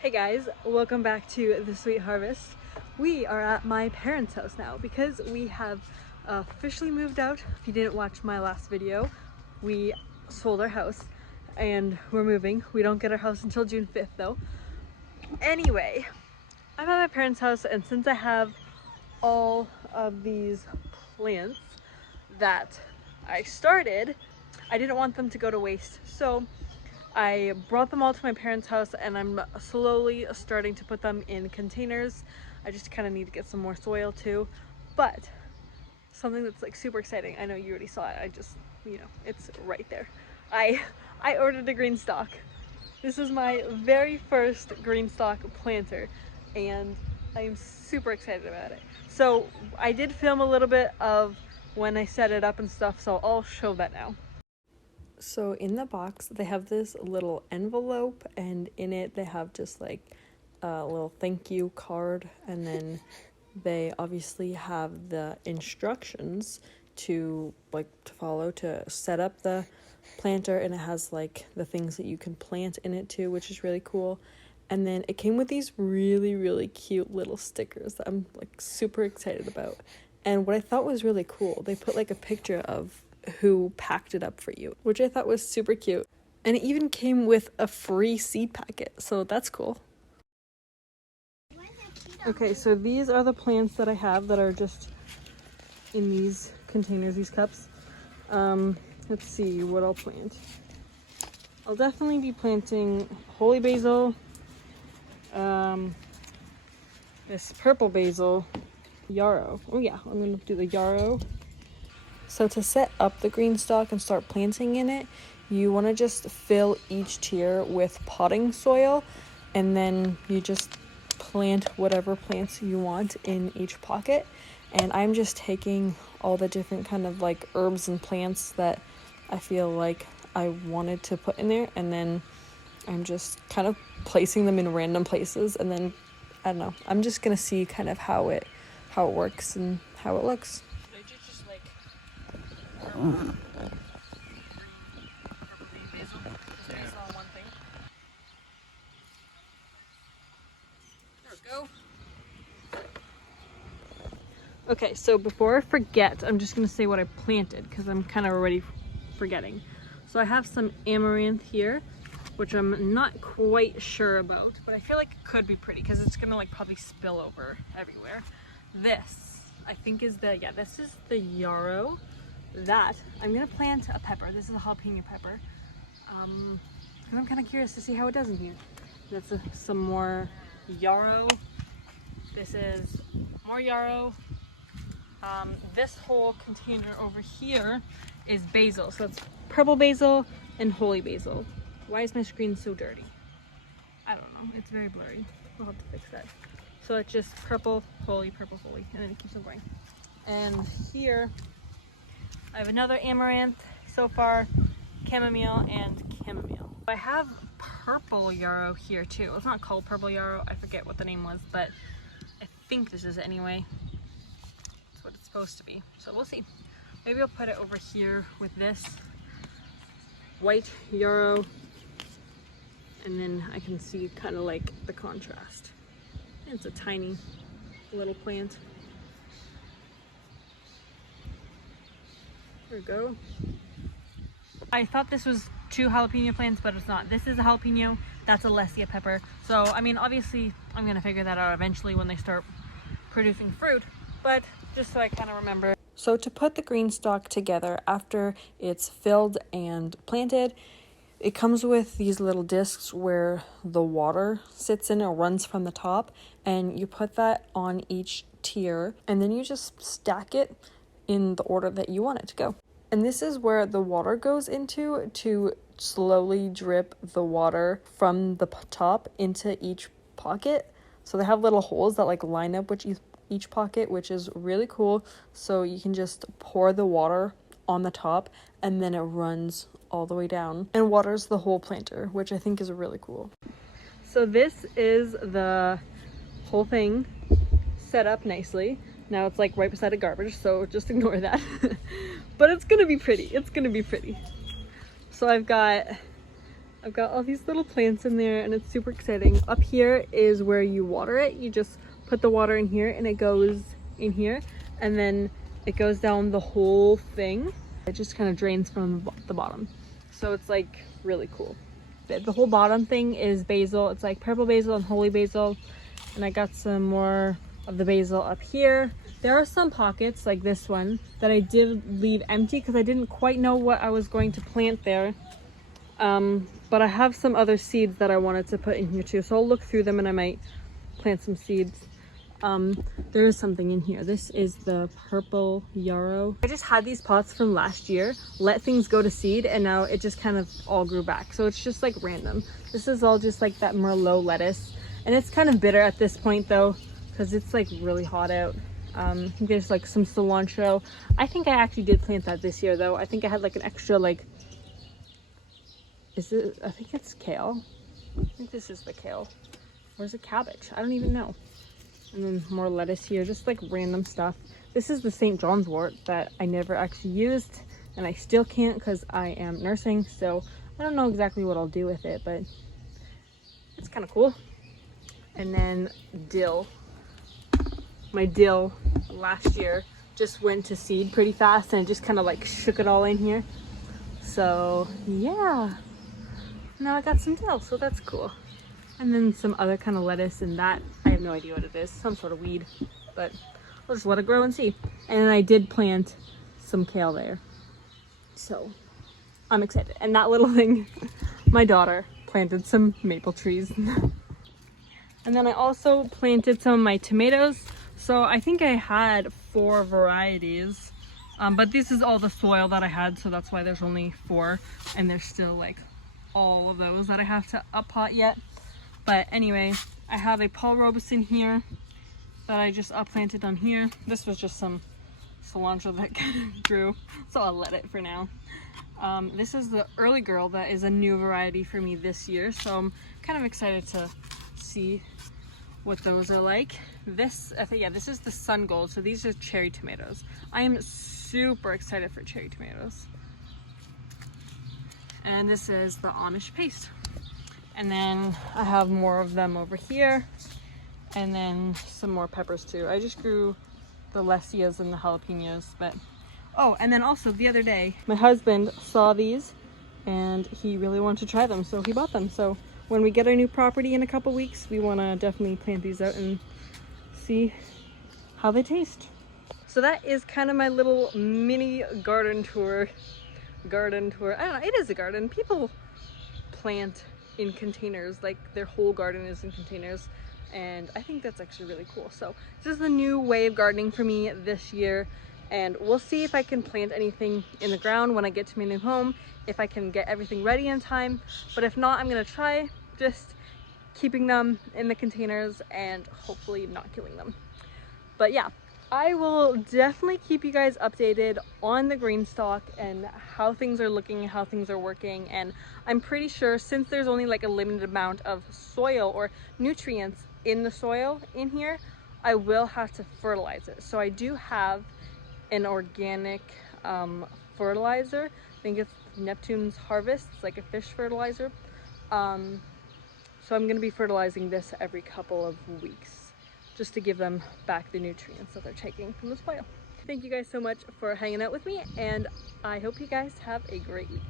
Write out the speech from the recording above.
Hey guys, welcome back to The Sweet Harvest. We are at my parents' house now because we have officially moved out. If you didn't watch my last video, we sold our house and we're moving. We don't get our house until June 5th though. Anyway, I'm at my parents' house, and since I have all of these plants that I started, I didn't want them to go to waste. So I brought them all to my parents' house and I'm slowly starting to put them in containers. I just kind of need to get some more soil too. But something that's like super exciting, I know you already saw it, I just, it's right there. I ordered a Greenstalk. This is my very first Greenstalk planter and I'm super excited about it. So I did film a little bit of when I set it up and stuff, so I'll show that now. So in the box, they have this little envelope, and in it they have just like a little thank you card, and then they obviously have the instructions to follow to set up the planter, and it has like the things that you can plant in it too, which is really cool. And then it came with these really cute little stickers that I'm like super excited about. And what I thought was really cool, they put like a picture of who packed it up for you, which I thought was super cute. And it even came with a free seed packet, so that's cool. Okay, so these are the plants that I have that are just in these containers, these cups. Let's see what I'll plant. I'll definitely be planting holy basil, this purple basil, yarrow. Oh yeah, I'm gonna do the yarrow. So to set up the Greenstalk and start planting in it, you want to just fill each tier with potting soil, and then you just plant whatever plants you want in each pocket. And I'm just taking all the different kind of like herbs and plants that I feel like I wanted to put in there, and then I'm just kind of placing them in random places, and then I don't know, I'm just gonna see kind of how it works and how it looks. Okay, so before I forget, I'm just gonna say what I planted because I'm kind of already forgetting. So I have some amaranth here, which I'm not quite sure about, but I feel like it could be pretty because it's gonna like probably spill over everywhere. This, I think is this is the yarrow. That I'm gonna plant a pepper. This is a jalapeno pepper. I'm kind of curious to see how it does in here. That's some more yarrow. This is more yarrow. This whole container over here is basil. So it's purple basil and holy basil. Why is my screen so dirty? I don't know. It's very blurry. We'll have to fix that. So it's just purple, holy, and then it keeps on going. And here I have another amaranth so far, chamomile, and chamomile. I have purple yarrow here too. It's not called purple yarrow. I forget what the name was, but I think this is it anyway. That's what it's supposed to be. So we'll see. Maybe I'll put it over here with this white yarrow, and then I can see kind of like the contrast. It's a tiny little plant. There we go. I thought this was 2 jalapeno plants, but it's not. This is a jalapeno, that's a Lesia pepper. So, I mean, obviously, I'm gonna figure that out eventually when they start producing fruit, but just so I kind of remember. So to put the Greenstalk together after it's filled and planted, it comes with these little discs where the water sits in or runs from the top, and you put that on each tier, and then you just stack it in the order that you want it to go. And this is where the water goes into to slowly drip the water from the top into each pocket. So they have little holes that like line up with each pocket, which is really cool. So you can just pour the water on the top and then it runs all the way down and waters the whole planter, which I think is really cool. So this is the whole thing set up nicely. Now it's like right beside a garbage, so just ignore that. But it's gonna be pretty. It's gonna be pretty. So I've got I've got all these little plants in there and it's super exciting. Up here is where you water it. You just put the water in here and it goes in here, and then it goes down the whole thing. It just kind of drains from the bottom. So it's like really cool. The whole bottom thing is basil. It's like purple basil and holy basil. And I got some more of the basil up here. There are some pockets like this one that I did leave empty because I didn't quite know what I was going to plant there. But I have some other seeds that I wanted to put in here too. So I'll look through them and I might plant some seeds. There is something in here. This is the purple yarrow. I just had these pots from last year, let things go to seed, and now it just kind of all grew back. So it's just like random. This is all just like that Merlot lettuce. And it's kind of bitter at this point though, because it's like really hot out. There's like some cilantro. I think I actually did plant that this year though. I think I had like an extra like, I think it's kale. I think this is the kale. Or is it cabbage? I don't even know. And then more lettuce here, just like random stuff. This is the St. John's wort that I never actually used, and I still can't because I am nursing, so I don't know exactly what I'll do with it, but it's kind of cool. And then dill. My dill last year just went to seed pretty fast and it just kind of like shook it all in here. So yeah, now I got some dill, so that's cool. And then some other kind of lettuce, and that I have no idea what it is, some sort of weed, but I'll just let it grow and see. And then I did plant some kale there, so I'm excited. And that little thing, my daughter planted some maple trees. And then I also planted some of my tomatoes. So I think I had 4 varieties, but this is all the soil that I had, so that's why there's only 4, and there's still like all of those that I have to up-pot yet. But anyway, I have a Paul Robeson here that I just upplanted on here. This was just some cilantro that kind of grew, so I'll let it for now. This is the Early Girl that is a new variety for me this year, so I'm kind of excited to see what those are like. This, I think, yeah, this is the Sun Gold, so these are cherry tomatoes. I am super excited for cherry tomatoes. And this is the Amish paste. And then I have more of them over here, and then some more peppers too. I just grew the lessias and the jalapenos, but oh, and then also the other day my husband saw these and he really wanted to try them, so he bought them. So when we get our new property in a couple weeks, we want to definitely plant these out and see how they taste. So that is kind of my little mini garden tour. I don't know, it is a garden. People plant in containers, like their whole garden is in containers, and I think that's actually really cool. So this is the new way of gardening for me this year, and we'll see if I can plant anything in the ground when I get to my new home, if I can get everything ready in time. But if not, I'm gonna try just keeping them in the containers and hopefully not killing them. But yeah, I will definitely keep you guys updated on the Greenstalk and how things are looking, how things are working. And I'm pretty sure, since there's only like a limited amount of soil or nutrients in the soil in here, I will have to fertilize it. So I do have an organic fertilizer. I think it's Neptune's Harvest. It's like a fish fertilizer. So I'm going to be fertilizing this every couple of weeks, just to give them back the nutrients that they're taking from the soil. Thank you guys so much for hanging out with me, and I hope you guys have a great week.